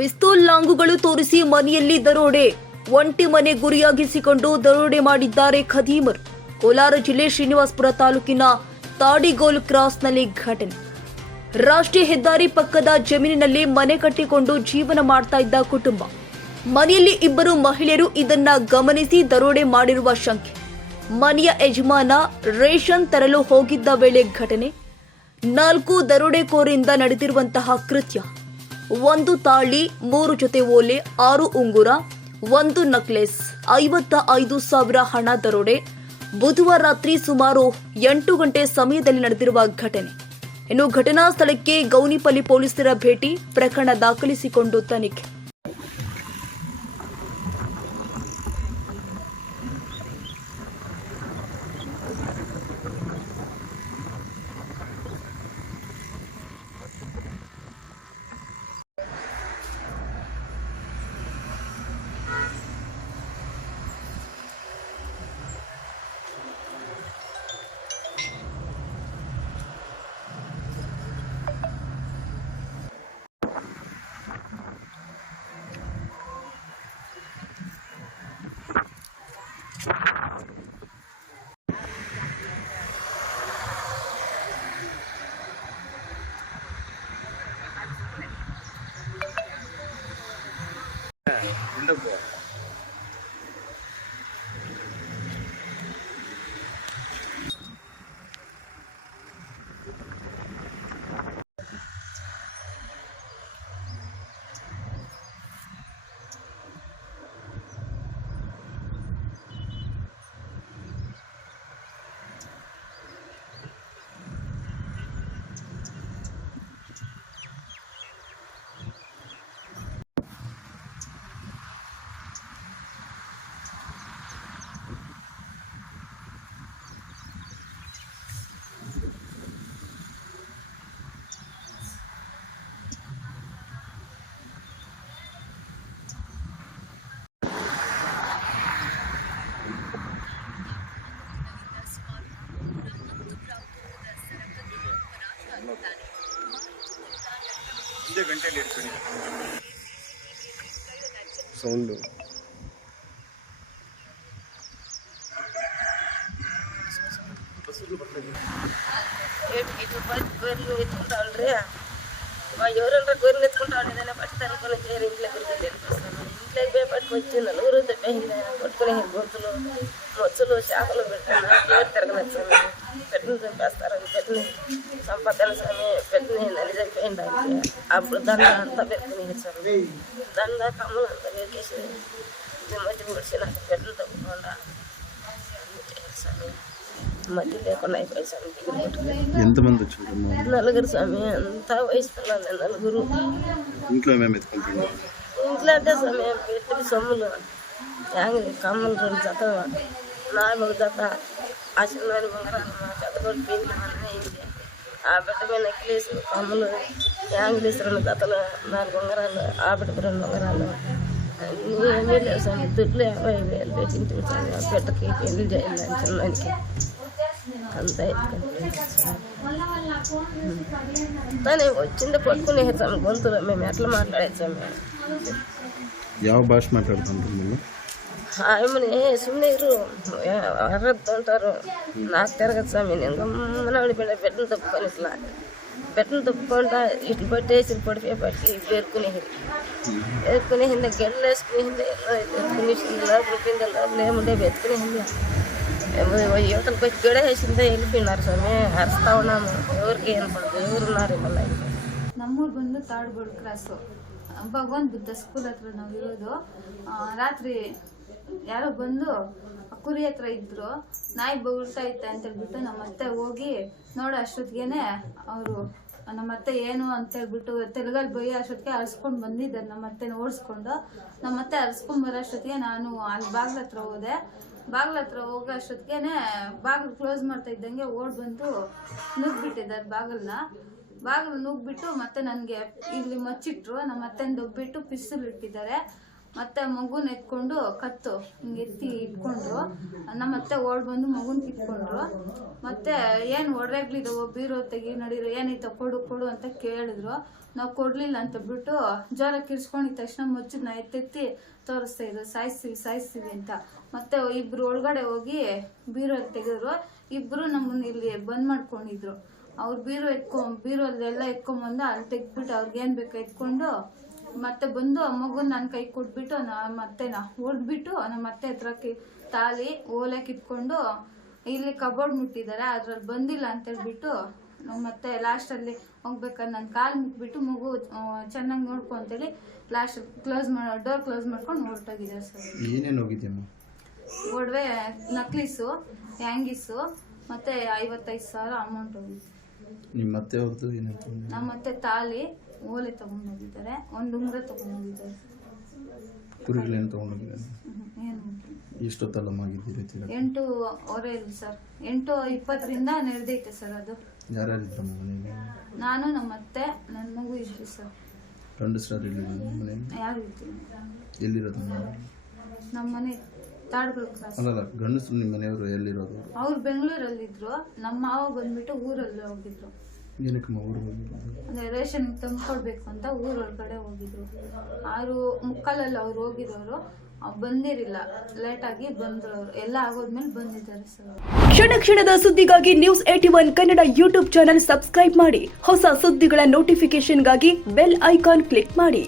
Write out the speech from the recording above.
ಪಿಸ್ತೂಲ್ ಲಾಂಗುಗಳು ತೋರಿಸಿ ಮನೆಯಲ್ಲಿ ದರೋಡೆ. ಒಂಟಿ ಮನೆ ಗುರಿಯಾಗಿಸಿಕೊಂಡು ದರೋಡೆ ಮಾಡಿದ್ದಾರೆ ಖದೀಮರು. ಕೋಲಾರ ಜಿಲ್ಲೆ ಶ್ರೀನಿವಾಸಪುರ ತಾಲೂಕಿನ ತಾಡಿಗೋಲ್ ಕ್ರಾಸ್ನಲ್ಲಿ ಘಟನೆ. ರಾಷ್ಟ್ರೀಯ ಹೆದ್ದಾರಿ ಪಕ್ಕದ ಜಮೀನಿನಲ್ಲಿ ಮನೆ ಕಟ್ಟಿಕೊಂಡು ಜೀವನ ಮಾಡ್ತಾ ಇದ್ದ ಕುಟುಂಬ. ಮನೆಯಲ್ಲಿ ಇಬ್ಬರು ಮಹಿಳೆಯರು ಇದನ್ನ ಗಮನಿಸಿ ದರೋಡೆ ಮಾಡಿರುವ ಶಂಕೆ. ಮನೆಯ ಯಜಮಾನ ರೇಷನ್ ತರಲು ಹೋಗಿದ್ದ ವೇಳೆ ಘಟನೆ. ನಾಲ್ಕು ದರೋಡೆಕೋರಿಂದ ನಡೆದಿರುವಂತಹ ಕೃತ್ಯ. ಒಂದು ತಾಳಿ, ಮೂರು ಜೊತೆ ಓಲೆ, ಆರು ಉಂಗುರ, ಒಂದು ನಕ್ಲೆಸ್ ಐವತ್ತ ಐದು ಸಾವಿರ ಹಣ ದರೋಡೆ. ಬುಧವಾರ ರಾತ್ರಿ ಸುಮಾರು ಎಂಟು ಗಂಟೆ ಸಮಯದಲ್ಲಿ ನಡೆದಿರುವ ಘಟನೆ. ಇನ್ನು ಘಟನಾ ಸ್ಥಳಕ್ಕೆ ಗೌನಿಪಲ್ಲಿ ಪೊಲೀಸರ ಭೇಟಿ, ಪ್ರಕರಣ ದಾಖಲಿಸಿಕೊಂಡು ತನಿಖೆ. ಒಂದೇ ಗಂಟೆಯಲ್ಲಿ ಇಟ್ಬಿಡಿ ಸೌಂಡು ಇದು మా ఎవరన్నా గొర్రెలు ఎత్తుకుంటాం ఏదైనా పట్టుతాను కొన్ని చేరు ఇంట్లో గురించి తెలిపిస్తాను ఇంట్లో భయపడికి వచ్చి నలుగురు తప్పింది పట్టుకుని గొంతులు మొచ్చులు చేపలు పెట్టాను ఎవరు తిరగలేదు పెట్టిన చంపేస్తారని పెట్టిన సంపదలు స్వామి పెట్టిన అని చెప్పేయండి అప్పుడు దండ అంతా పెట్టుకుని స్వామి దండ కమ్ములు అంతా పెట్టేసి మధ్య ముడిచి నాకు పెట్టిన తప్పకుండా స్వామి మధ్య లేకుండా అయిపోయి స్వామి ఎంతమంది వచ్చారమ్మా నలుగురు స్వామి అంతా వయసు పిల్లలు నలుగురు. ఇంట్లో ఇంట్లో అంటే స్వామి పెట్టి సొమ్ములు యాంగిలి కమ్మలు రెండు జత నాలుగు జత ఆ చిన్నాడు ఉంగరాలు మా జత కూడా అయింది. ఆ బిడ్డ మీద నెక్లెస్ కమ్మలు యాంగిలీస్ రెండు జతలు నాలుగు ఉంగరాలు ఆ బిడ్డకు రెండు ఉంగరాలు. ఏమీ లేవు స్వామి. దుడ్లు యాభై వేలు పెట్టింటి స్వామి ఆ బిడ్డకి పెళ్ళి చేయాలని చిన్నానికి అంతే. తను వచ్చింది పట్టుకుని వేసాము గొంతులో మేము ఎట్లా మాట్లాడేసాము మేము? ಯಾವ ಭಾಷೆ సుమ్నే అర్రద్దుంటారు నాకు తిరగదు స్వామి నేను గమ్మనాడి బిడ్డ బిడ్డను తప్పుకొని ఇట్లా బిడ్డను తప్పుకుంటా ఇటు పట్టేసి పడిపోయి పట్టి పేర్కొనేది పేర్కొనేసింది గెడ్డలు వేసుకునేసింది ఎత్తుకునేసింది లోపలిపోయింది లోపల ఏముండే ఎత్తుకునేసింది యువతలకు వచ్చి గడ వేసిందే వెళ్ళిపోయినారు స్వామి అరుస్తా ఉన్నాము ఎవరికి ఏం పడదు ఎవరున్నారు మళ్ళీ ನಮ್ಮೂರು ಬಂದು ತಾಡ್ಗೋಡು ಕ್ರಾಸು ಭಗವಾನ್ ಬುದ್ಧ ಸ್ಕೂಲ್ ಹತ್ರ ನಾವು ಇರೋದು ಆ, ರಾತ್ರಿ ಯಾರೋ ಬಂದು ಕುರಿ ಹತ್ರ ಇದ್ರು ನಾಯಿ ಬೊಗಳ್ತಾ ಇತ್ತೆ ಅಂತ ಹೇಳ್ಬಿಟ್ಟು ನಮ್ಮ ಅತ್ತೆ ಹೋಗಿ ನೋಡೋ ಅಷ್ಟೊತ್ತಿಗೆನೆ ಅವರು ನಮ್ಮ ಅತ್ತೆ ಏನು ಅಂತ ಹೇಳ್ಬಿಟ್ಟು ತೆಲುಗಲ್ಲಿ ಬೈಯೋ ಅಷ್ಟೊತ್ತಿಗೆ ಅರ್ಸ್ಕೊಂಡು ಬಂದಿದ್ದಾರೆ ನಮ್ಮ ಅತ್ತೆನ ಓಡಿಸ್ಕೊಂಡು ನಮ್ಮ ಅತ್ತೆ ಅರ್ಸ್ಕೊಂಡು ಬರೋ ಅಷ್ಟೊತ್ತಿಗೆ ನಾನು ಅಲ್ಲಿ ಬಾಗ್ಲ ಹತ್ರ ಹೋದೆ ಬಾಗ್ಲ ಹತ್ರ ಹೋಗೋ ಅಷ್ಟೊತ್ತಿಗೆ ಬಾಗಿಲು ಕ್ಲೋಸ್ ಮಾಡ್ತಾ ಇದ್ದಂಗೆ ಓಡ್ ಬಂದು ನುಗ್ಗಿಬಿಟ್ಟಿದ್ದಾರೆ ಬಾಗಿಲನ್ನ ಬಾಗಿಲು ನುಗ್ಬಿಟ್ಟು ಮತ್ತೆ ನನಗೆ ಇಲ್ಲಿ ಮಚ್ಚಿಟ್ರು ನಮ್ಮ ಅತ್ತೆನ ದೊಬ್ಬಿಟ್ಟು ಪಿಸ್ತೂಲ್ ಇಟ್ಟಿದ್ದಾರೆ. ಮತ್ತೆ ಮಗುನ ಎತ್ಕೊಂಡು ಕತ್ತು ಹಿಂಗೆ ಎತ್ತಿ ಇಟ್ಕೊಂಡ್ರು ನಮ್ಮ ಅತ್ತೆ ಓಡ್ ಬಂದು ಮಗುನ್ ಕಿತ್ಕೊಂಡ್ರು. ಮತ್ತೆ ಏನು ಒಡವೆಗಳಿದಾವೋ ಬೀರೋ ತೆಗಿ ನಡೀರು ಏನೈತ ಕೊಡು ಕೊಡು ಅಂತ ಕೇಳಿದ್ರು. ನಾವು ಕೊಡ್ಲಿಲ್ಲ ಅಂತ ಬಿಟ್ಟು ಜ್ವರ ಕಿರ್ಸ್ಕೊಂಡಿದ ತಕ್ಷಣ ಮುಚ್ಚಿದ್ನ, ಎತ್ತೆತ್ತಿ ತೋರಿಸ್ತಾ ಇದ್ರು, ಸಾಯಿಸ್ತೀವಿ ಸಾಯಿಸ್ತೀವಿ ಅಂತ. ಮತ್ತೆ ಇಬ್ರು ಒಳಗಡೆ ಹೋಗಿ ಬೀರೋ ತೆಗೆದ್ರು. ಇಬ್ರು ನಮ್ಮನ್ನ ಇಲ್ಲಿ ಬಂದ್ ಮಾಡ್ಕೊಂಡಿದ್ರು. ಅವ್ರು ಬೀರು ಎತ್ಕೊ ಎತ್ಕೊಂಡ್ ಎತ್ಕೊಂಬಂದು ಅಲ್ಲಿ ತೆಗ್ದ್ಬಿಟ್ಟು ಅವ್ರಿಗೆ ಏನ್ ಬೇಕು ಎತ್ಕೊಂಡು ಮತ್ತೆ ಬಂದು ಆ ಮಗು ನನ್ನ ಕೈ ಕೊಟ್ಬಿಟ್ಟು ನಮ್ಮ ಅತ್ತೆನ ಹೊಡ್ಬಿಟ್ಟು ನಮ್ಮ ಅತ್ತೆ ಹತ್ರಕ್ಕೆ ತಾಲಿ ಓಲೆ ಕಿತ್ಕೊಂಡು ಇಲ್ಲಿ ಕಬೋರ್ಡ್ ಮುಟ್ಟಿದ್ದಾರೆ ಅದ್ರಲ್ಲಿ ಬಂದಿಲ್ಲ ಅಂತ ಹೇಳ್ಬಿಟ್ಟು ನಾವು ಮತ್ತೆ ಲಾಸ್ಟಲ್ಲಿ ಹೋಗ್ಬೇಕಾದ್ರೆ ನನ್ನ ಕಾಲು ಮುಟ್ಬಿಟ್ಟು ಮಗು ಚೆನ್ನಾಗಿ ನೋಡ್ಕೊ ಅಂತೇಳಿ ಲಾಸ್ಟ್ ಕ್ಲೋಸ್ ಮಾಡೋ ಡೋರ್ ಕ್ಲೋಸ್ ಮಾಡ್ಕೊಂಡು ಹೊರಟೋಗಿದ್ದಾರೆ ಸರ್. ಏನೇನು ಒಡವೆ ನಕ್ಲೀಸು ಹ್ಯಾಂಗೀಸು ಮತ್ತೆ ಐವತ್ತೈದು ಸಾವಿರ ಅಮೌಂಟ್ ಹೋಗಿತ್ತು ನಿಮ್ಮ ಮತ್ತೆ ಏನಾಯ್ತು? ನಮ್ಮ ಮತ್ತೆ ತಾಲಿ ಓಲೆ ತಗೊಂಡೋಗಿದ್ದಾರೆ ಒಂದು ಉಂಗುರ ತಗೊಂಡಿದ್ದಾರೆ ಕುರಿಗಳೇನು ತೊಗೊಂಡೋಗಿದ್ದಾನೆ ಏನು ಎಷ್ಟೊತ್ತಲ್ಲ ಆಗಿದ್ದೀರಿ ತಿರ್ಗಾ? ಎಂಟು ಹೊರೆ ಇಲ್ಲ ಸರ್. ಎಂಟು ಇಪ್ಪತ್ತರಿಂದ ನಡೆದೈತೆ ಸರ್ ಅದು. ಯಾರ್ಯಾರಿದ್ರಮ್ಮ ಮನೆಯಲ್ಲಿ? ನಾನು ನಮ್ಮ ಅತ್ತೆ ನನ್ನ ಮಗು ಇದ್ವಿ ಸರ್. ಗಂಡಸ್ರಾರು ಇರಲಿಲ್ಲ ಮನೆಯಲ್ಲಿ? ಯಾರು ಇದ್ದೀವಿ ಎಲ್ಲಿರೋದು ನಮ್ಮ ಮನೆ? ತಾಡ್ಗಳು ಕ್ರಾಸ್. ಅಲ್ಲಲ್ಲ ಗಂಡಸರು ನಿಮ್ಮ ಮನೆಯವರು ಎಲ್ಲಿರೋದು? ಅವ್ರು ಬೆಂಗಳೂರಲ್ಲಿದ್ರು. ನಮ್ಮ ಮಾವ ಬಂದ್ಬಿಟ್ಟು ಊರಲ್ಲಿ ಹೋಗಿದ್ರು. ಏನಕ್ಕಮ್ಮ ಊರು ಅಂದರೆ ರೇಷನ್ ತಂದ್ಕೊಡ್ಬೇಕು ಅಂತ ಊರೊಳಗಡೆ ಹೋಗಿದ್ರು. ಆರು ಮುಕ್ಕಾಲಲ್ಲಿ ಅವ್ರು ಹೋಗಿರೋರು ಬಂದಿರಲಿಲ್ಲ. ಬಂದಿರಿಲ್ಲ ಲೇಟಾಗಿ ಬಂದ್ರು ಎಲ್ಲ ಎಲ್ಲ ಆಗೋದ್ಮೇಲೆ ಬಂದಿದ್ದಾರೆ ಸರ್ ಕ್ಷಣ ಕ್ಷಣದ ಸುದ್ದಿಗಾಗಿ news AT one Kannada YouTube channel subscribe ಮಾಡಿ. ಹೊಸ ಸುದ್ದಿಗಳ ನೋಟಿಫಿಕೇಶನ್ಗಾಗಿ ಬೆಲ್ ಐಕಾನ್ ಕ್ಲಿಕ್ ಮಾಡಿ.